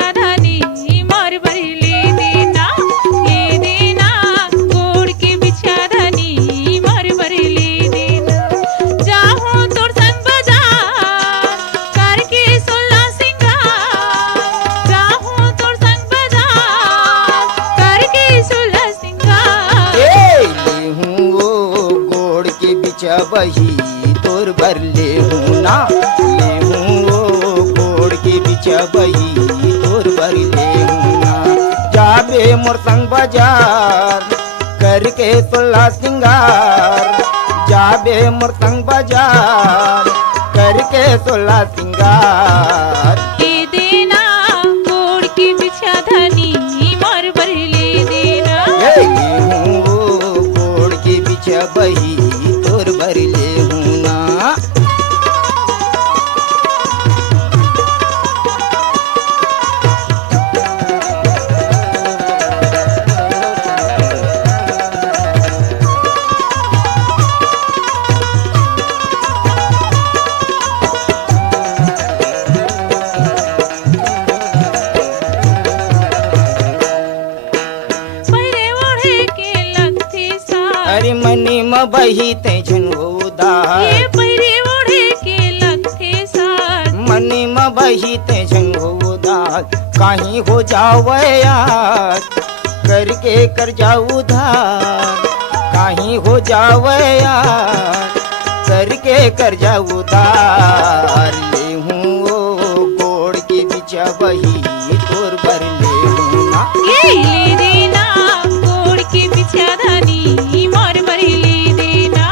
बिछा धानी मोर भरले देना, ले देना गोड़ के बिछा धानी मोर भरले देना। जाहूं तोर संग बाजार करके सोला सिंगार, जाहूं तोर संग बाजार करके सोला सिंगार। हूँ वो गोड़ के बिचा बही तोर भर ले हूँ ना, ले हूँ वो गोड़ के बिचा बही तोर भर ले हूँ ना। जाबे मोर संग बाजार करके सोला सिंगार, जाबे मोर संग बाजार करके सोला सिंगार। ले देना गोड़ के बिछा धानी मोर भरले देना। हूँ वो गोड़ के बिचा बही तोर भर ले हूँ ना। पहिरे ओढ़े के लगथे सार, अरे मनी म बही ते झन ये उदार, पहिरे ओढ़े के लगथे सार। मनी म बही ते झन उदार। कहीं हो जावे यार करके कर जाऊ उधार, कहीं हो जावे यार करके कर जाऊ उधार। ले हूँ वो गोड़ के बिचा बही तोर भर ले हूँ ना। ये ले देना गोड़ के बिछा धानी मोर भरले देना।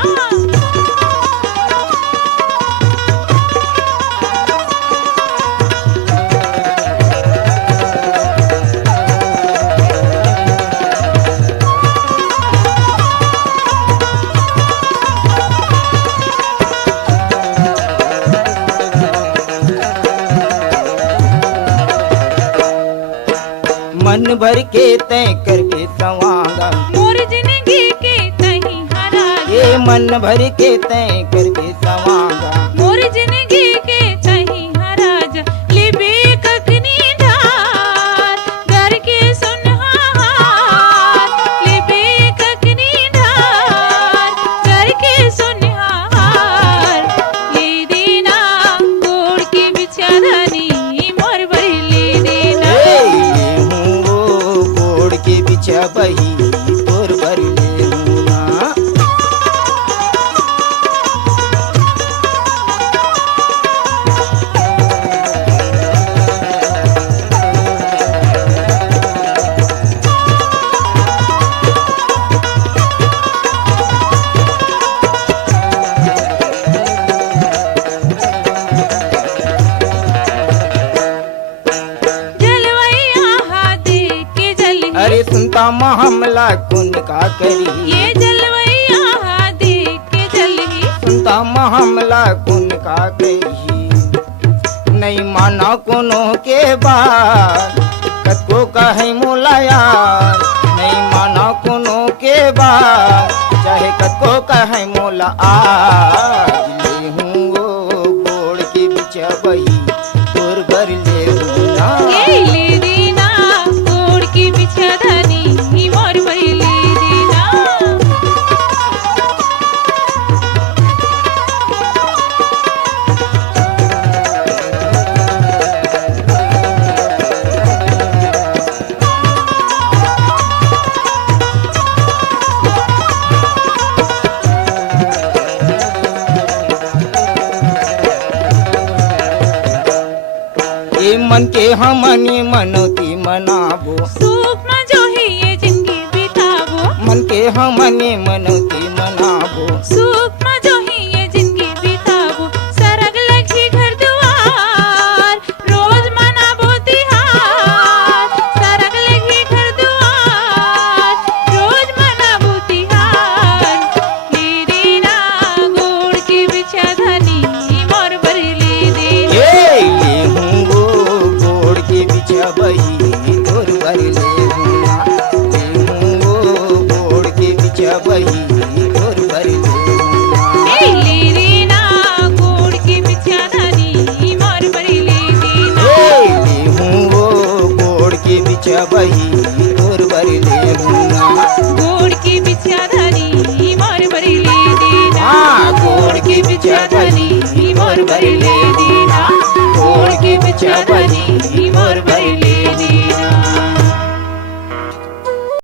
मन भर के तय करके सवांगा, मोर जिंदगी के तही हरा ये मन भर के तय करके सवांगा। मोर जिंदगी के तही हरा जा। लिबे कखनी ढार घर के सुनहार, लिबे कखनी ढार घर के सुनहार। ले देना गोड़ के बिछा धानी मोर भरले देना। हूँ वो गोड़ के बिचा बही तोर भर ले हूँ ना। जलवैया हाथे के जल अरे सुनता हमला कुन का करी, ये जलवैया हाथे के जल ही। सुनता हमला कुन का करी। नहीं माना कोनो के बात कतको कहे मोला यार, नहीं माना कोनो के बात चाहे कतको कहे मोला आज। ले हूँ वो गोड़ के बिचा बही तोर भर ले हूँ ना। ये ले देना गोड़ के बिछा धानी मोर भरले देना। ये मन के हमनी मनोती मनाबो, सुख में जो है ये जिंदगी बितावो, मन के हमनी मनोती मनाबो। सुख में जो है ये जिंदगी बितावो। सरग लगी घर दुआर रोज मनाबो तिहार, सरग लगी घर दुआर रोज मनाबो तिहार। ले देना गोड़ के बिछा धानी मोर भरले देना। ये हूँ वो गोड़ के बिचा बही तोर भर ले हूँ ना। ये हूँ वो गोड़ के बिचा बही तोर भर ले हूँ ना। ले देना गोड़ के बिछा धानी मोर भरले देना। ये हूँ वो बिचबही